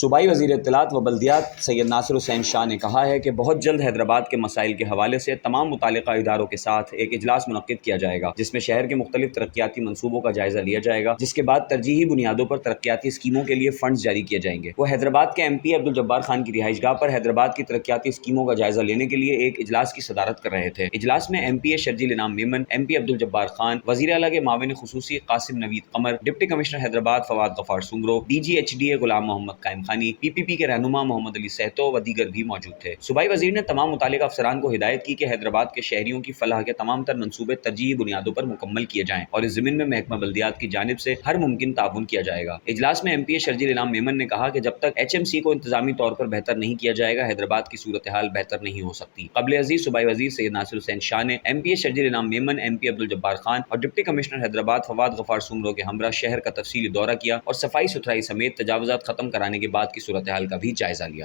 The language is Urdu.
صوبائی وزیر اطلاعات و بلدیات سید ناصر حسین شاہ نے کہا ہے کہ بہت جلد حیدرآباد کے مسائل کے حوالے سے تمام متعلقہ اداروں کے ساتھ ایک اجلاس منعقد کیا جائے گا، جس میں شہر کے مختلف ترقیاتی منصوبوں کا جائزہ لیا جائے گا، جس کے بعد ترجیحی بنیادوں پر ترقیاتی اسکیموں کے لیے فنڈز جاری کیے جائیں گے۔ وہ حیدرآباد کے ایم پی عبدالجبار خان کی رہائش گاہ پر حیدرآباد کی ترقیاتی اسکیموں کا جائزہ لینے کے لیے ایک اجلاس کی صدارت کر رہے تھے۔ اجلاس میں ایم پی شرجیل انعام میمن، ایم پی عبدالجبار خان، وزیر اعلیٰ کے معاون خصوصی قاسم نوید Qamar, deputy commissioner Hyderabad Fawad Ghaffar سنگرو، D G H D A Ghulam محمد قائم خانی، پی پی پی کے رہنما محمد علی سہتو و دیگر بھی موجود تھے۔ صوبائی وزیر نے تمام متعلقہ افسران کو ہدایت کی کہ حیدرآباد کے شہریوں کی فلاح کے تمام تر منصوبے ترجیحی بنیادوں پر مکمل کیے جائیں اور اس ضمن میں محکمہ بلدیات کی جانب سے ہر ممکن تعاون کیا جائے گا۔ اجلاس میں ایم پی شرجیل انعام میمن نے کہا کہ جب تک ایچ ایم سی کو انتظامی طور پر بہتر نہیں کیا جائے گا، حیدرآباد کی صورتحال بہتر نہیں ہو سکتی۔ قبل عزیز صوبائی وزیر سید ناصر حسین شاہ نے ایم پی شرجیل انعام میمن، ایم پی عبدالجبار خان اور ڈپٹی کمشنر حیدرآباد فواد غفار سنگرو کے ہمراہ شہر کا تفصیلی دورہ کیا اور صفائی ستھرائی سمیت تجاوزات ختم کرانے کے بعد کی صورتحال کا بھی جائزہ لیا۔